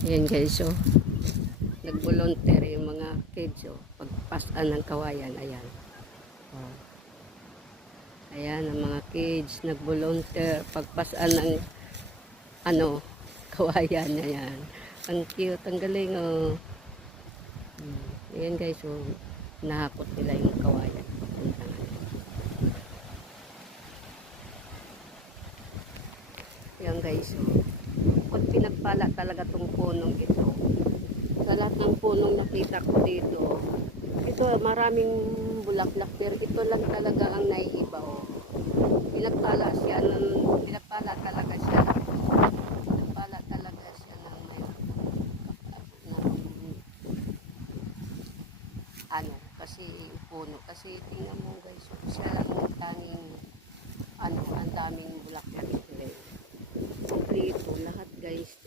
Ayan guys, so nag-volunteer yung mga kids, so pagpasan ng kawayan. Ayan. Oh. Ayan ang mga kids nag-volunteer pagpasan ng kawayan. Ayan. Ang cute, ang galing oh. Ayan guys, so nahakot nila yung kawayan. Ayan guys, so pag pinagpala talaga tong punong ito, sa lahat ng punong nakita ko dito, ito maraming bulaklak, pero ito lang talaga ang naiiba oh. Pinagpala talaga siya ng kasi puno, kasi tingnan mo guys, so, siya lang ang tanging ang daming bulaklak ito eh. Kompleto lahat guys,